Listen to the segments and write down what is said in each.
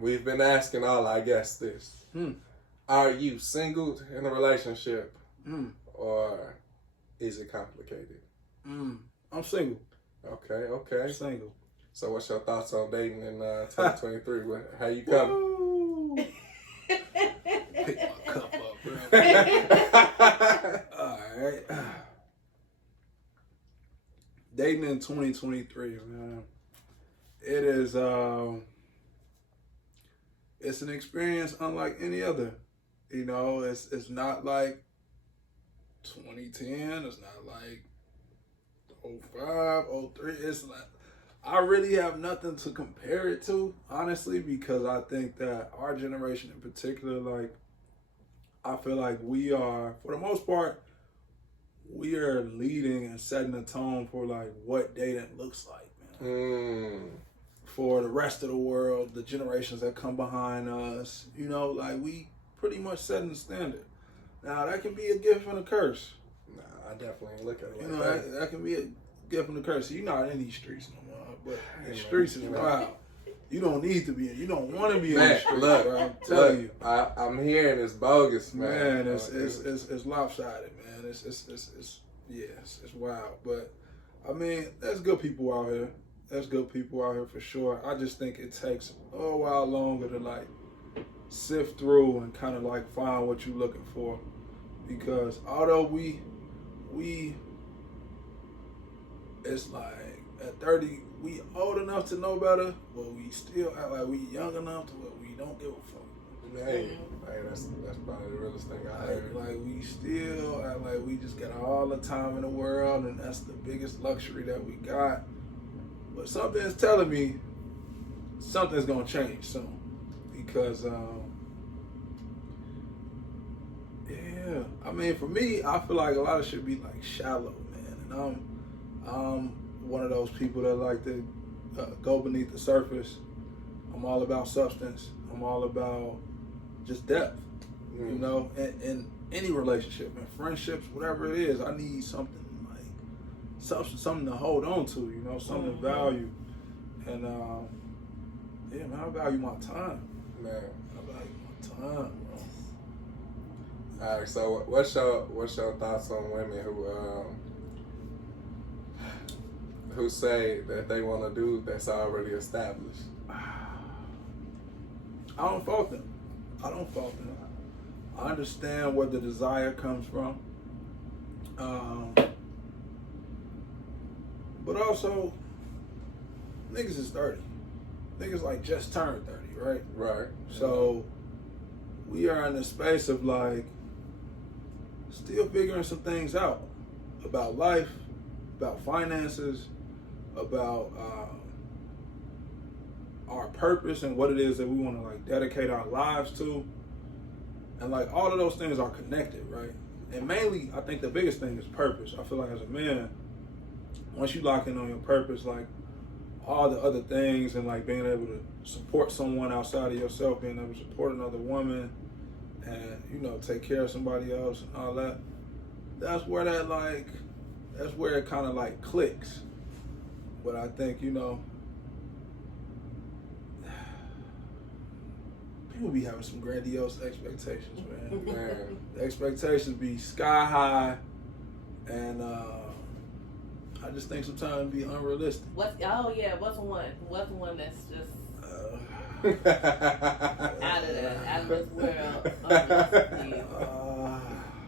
we've been asking all our guests this. Are you single in a relationship? Or is it complicated? I'm single. Okay. Single. So what's your thoughts on dating in 2023? How you coming? Pick my cup up, bro. Alright. Dating in 2023, man. It is it's an experience unlike any other. You know, it's not like 2010, it's not like 05, 03. It's like, I really have nothing to compare it to, honestly, because I think that our generation in particular, like, I feel like we are, for the most part, we are leading and setting the tone for, like, what dating looks like, man. For the rest of the world, the generations that come behind us, you know, like, we pretty much setting the standard. Now, that can be a gift and a curse. Nah, I definitely ain't look at it like that can be a gift and a curse. You're not in these streets no more, but the streets is wild. You don't need to be in. You don't want to be in the streets, bro. I'm telling you. I'm hearing it's bogus, man. Man, it's lopsided, man. It's wild. But I mean, there's good people out here. There's good people out here for sure. I just think it takes a while longer to like sift through and kind of like find what you're looking for, because although we it's like at 30 we old enough to know better, but we still act like we young enough to where we don't give a fuck. Hey, that's probably the realest thing I heard. Like we still act like we just got all the time in the world, and that's the biggest luxury that we got. But something is telling me something's gonna change soon, because I mean, for me, I feel like a lot of shit be like shallow, man, and I'm one of those people that like to go beneath the surface. I'm all about substance. I'm all about just depth, you know, in any relationship, in friendships, whatever it is. I need something like something to hold on to, you know, something to value. And yeah, man, I value my time. Man, I value my time, bro. All right, so what's your thoughts on women who say that they want a dude that's already established? I don't fault them. I understand where the desire comes from. But also, niggas is 30. Niggas like just turned 30, right? Right. So we are in the space of like still figuring some things out about life, about finances, about our purpose and what it is that we want to like dedicate our lives to. And like all of those things are connected, right? And mainly, I think the biggest thing is purpose. I feel like as a man, once you lock in on your purpose, like all the other things and like being able to support someone outside of yourself, being able to support another woman and, you know, take care of somebody else and all that, that's where it kind of like clicks. But I think, you know, people be having some grandiose expectations, man. The expectations be sky high, and I just think sometimes it be unrealistic. What's one that's just out of this world,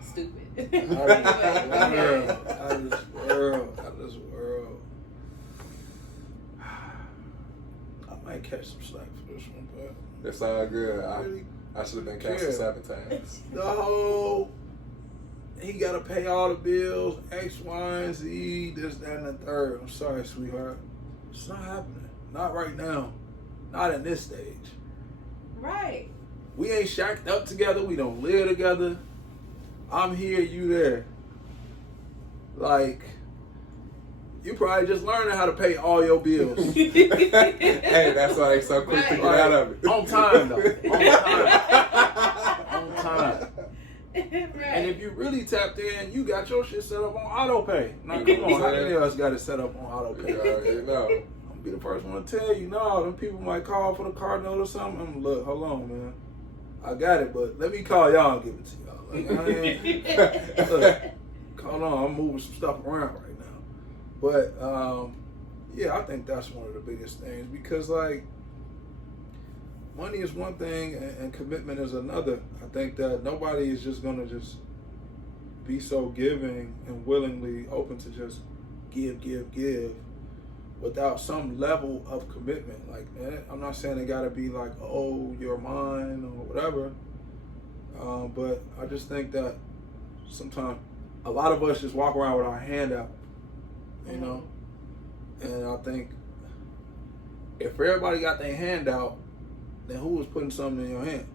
stupid. Out of this world. I might catch some slack for this one, but it's all good. I should have been canceled 7 times. No, he got to pay all the bills, X, Y, and Z, this, that, and the third. I'm sorry, sweetheart. It's not happening. Not right now. Not in this stage. Right. We ain't shacked up together. We don't live together. I'm here, you there. Like, you probably just learning how to pay all your bills. Hey, that's why they so quick to get out of it. On time, though. On time. Right. And if you really tapped in, you got your shit set up on auto pay. Now, come on, how many of us got it set up on auto pay? You already know. I'm I'll be the first one to tell you, no, them people might call for the car note or something. I'm look, hold on, man. I got it, but let me call y'all and give it to y'all. Like, look, hold on, I'm moving some stuff around right now. But yeah, I think that's one of the biggest things because like money is one thing and commitment is another. I think that nobody is just gonna just be so giving and willingly open to just give without some level of commitment. Like, I'm not saying it gotta be like, oh, you're mine or whatever. But I just think that sometimes a lot of us just walk around with our hand out, you know? And I think if everybody got their hand out, then who was putting something in your hand?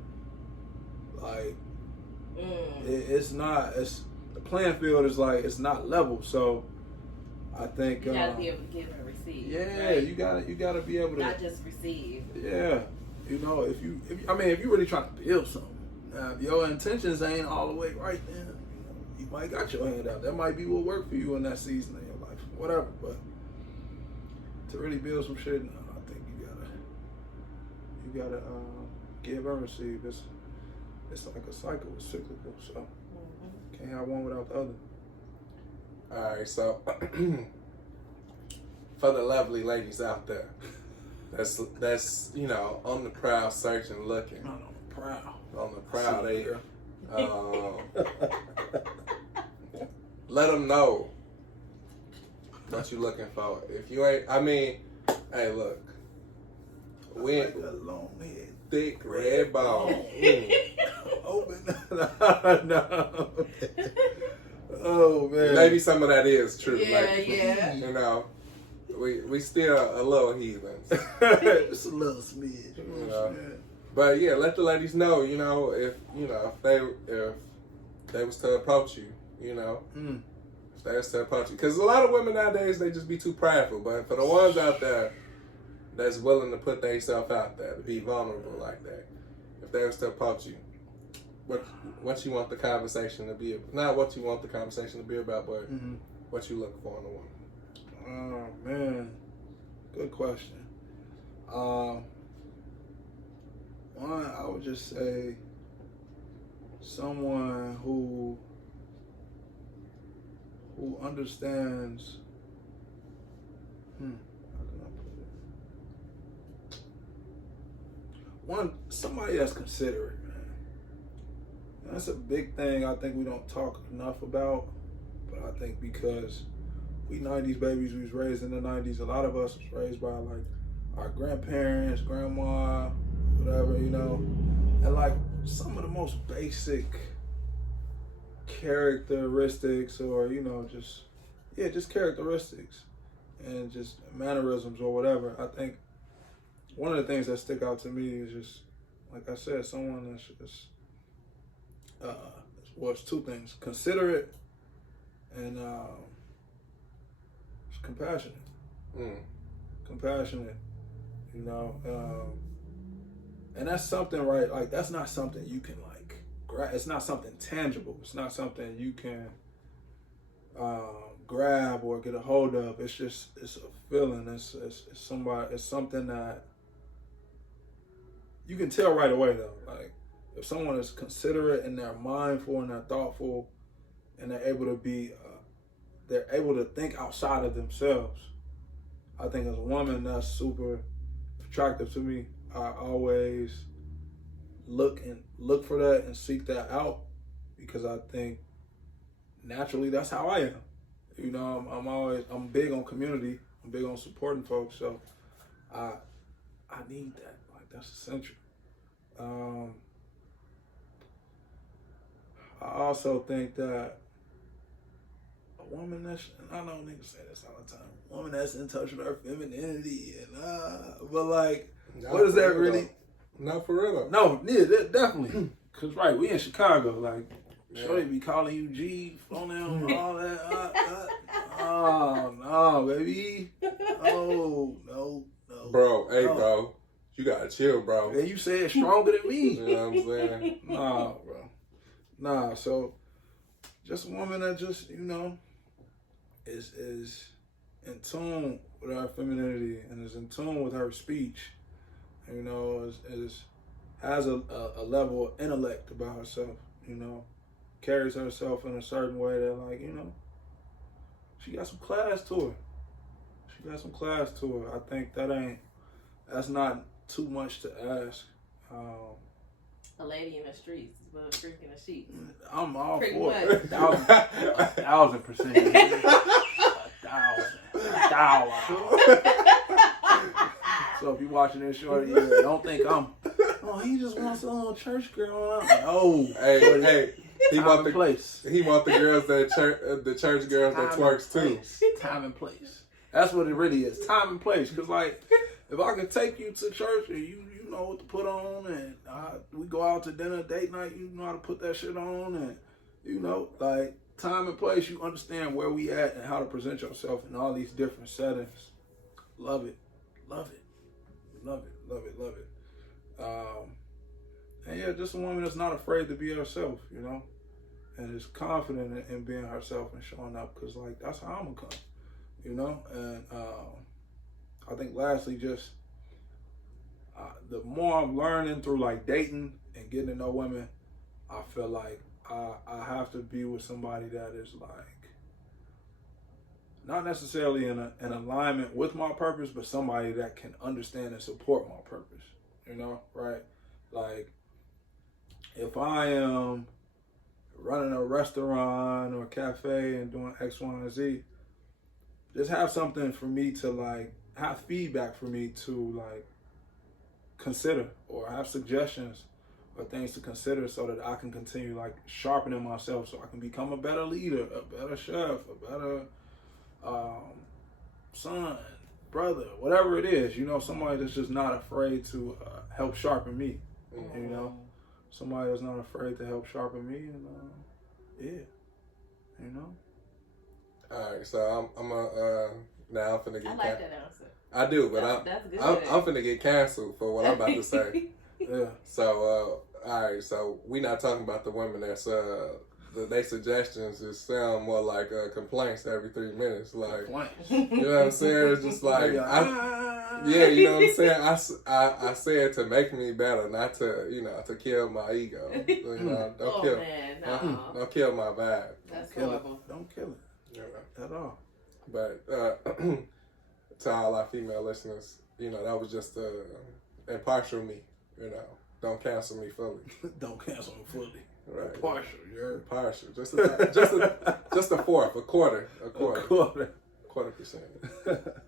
Like, it's the playing field is like, it's not level. So I think you gotta be able to give and receive. Yeah, right? you gotta be able to not just receive. Yeah, you know, if you really trying to build something, now if your intentions ain't all the way right, then you might got your hand out. That might be what worked for you in that season of your life, whatever. But to really build some shit, I think you gotta give and receive. It's like a cycle. It's cyclical. So can't have one without the other. All right, so for the lovely ladies out there, that's on the prowl, searching, looking. Not on the prowl. On the prowl, they let them know what you looking for. If you ain't, hey, look, we like a long head, thick red ball. Open. No. Oh man. Maybe some of that is true. Yeah, like, yeah. You know, we still a little heathens. Just a little smidge. You know? But yeah, let the ladies know. If they was to approach you. If they was to approach you, because a lot of women nowadays they just be too prideful. But for the ones out there that's willing to put themselves out there to be vulnerable like that, if they was to approach you, what you want the conversation to be, not what you want the conversation to be about, but what you look for in a woman. Oh man, good question. One, I would just say someone who understands. How can I put it? One, somebody that's considerate, man. That's a big thing I think we don't talk enough about, but I think because we 90s babies, we was raised in the 90s, a lot of us was raised by like our grandparents, grandma, whatever, and like some of the most basic characteristics or, just characteristics and just mannerisms or whatever. I think one of the things that stick out to me is just, like I said, someone that's just, it's two things: considerate and compassionate. Compassionate, and that's something, right? Like that's not something you can like grab. It's not something tangible. It's not something you can grab or get a hold of. It's a feeling. It's something that you can tell right away though. Like if someone is considerate and they're mindful and they're thoughtful and they're able to be, they're able to think outside of themselves. I think as a woman, that's super attractive to me. I always look for that and seek that out because I think naturally that's how I am. I'm big on community. I'm big on supporting folks. So I need that. Like that's essential. I also think that a woman that's, and I know niggas say this all the time, a woman that's in touch with her femininity and but like, what is that really? Not for real. No, yeah, definitely. Cause right, we in Chicago, like, sure they be calling you G, phone them, all that. Oh no, baby. Oh no. Bro, hey, bro, you gotta chill, bro. And you say it stronger than me. You know what I'm saying? Nah, bro. Nah, so just a woman that just, is in tune with her femininity and is in tune with her speech, you know, has a level of intellect about herself, you know, carries herself in a certain way that, like, you know, she got some class to her. She got some class to her. I think that's not too much to ask. A lady in the streets is above drinking a sheet. I'm all Pretty for much. it. 1,000%. 1,000. So if you're watching this, shorty, don't think he just wants a little church girl. No. Hey, he want the place. He want the girls the church girls that twerks too. Time and place. That's what it really is. Time and place. Cause like, if I could take you to church and you know what to put on, and we go out to dinner, date night, you know how to put that shit on, and you know, like, time and place, you understand where we at and how to present yourself in all these different settings. Love it. Love it. Love it. Love it. Love it. And yeah, just a woman that's not afraid to be herself, you know, and is confident in being herself and showing up, because, like, that's how I'm gonna come, you know. And I think lastly, just the more I'm learning through, like, dating and getting to know women, I feel like I have to be with somebody that is, like, not necessarily in alignment with my purpose, but somebody that can understand and support my purpose, you know, right? Like, if I am running a restaurant or a cafe and doing X, Y, and Z, just have something for me to, like, have feedback for me to, like, consider, or have suggestions or things to consider, so that I can continue, like, sharpening myself, so I can become a better leader, a better chef, a better son, brother, whatever it is, you know, somebody that's just not afraid to help sharpen me, you know, somebody that's not afraid to help sharpen me, and you know. All right, so I'm now I'm finna get. I like that answer. I do, but that's good. I'm finna get canceled for what I'm about to say. Yeah. So all right, so we not talking about the women that's they suggestions just sound more like complaints every 3 minutes. Like, you know what I'm saying? It's just like, you know what I'm saying? I say it to make me better, not to, you know, to kill my ego. You know, don't kill my vibe. That's horrible. Don't kill it. Yeah. At all. But to all our female listeners, you know, that was just impartial me. You know, don't cancel me fully. Don't cancel me fully. Right. Partial, you're partial. Just a fourth, a quarter. 1/4. 1/4%.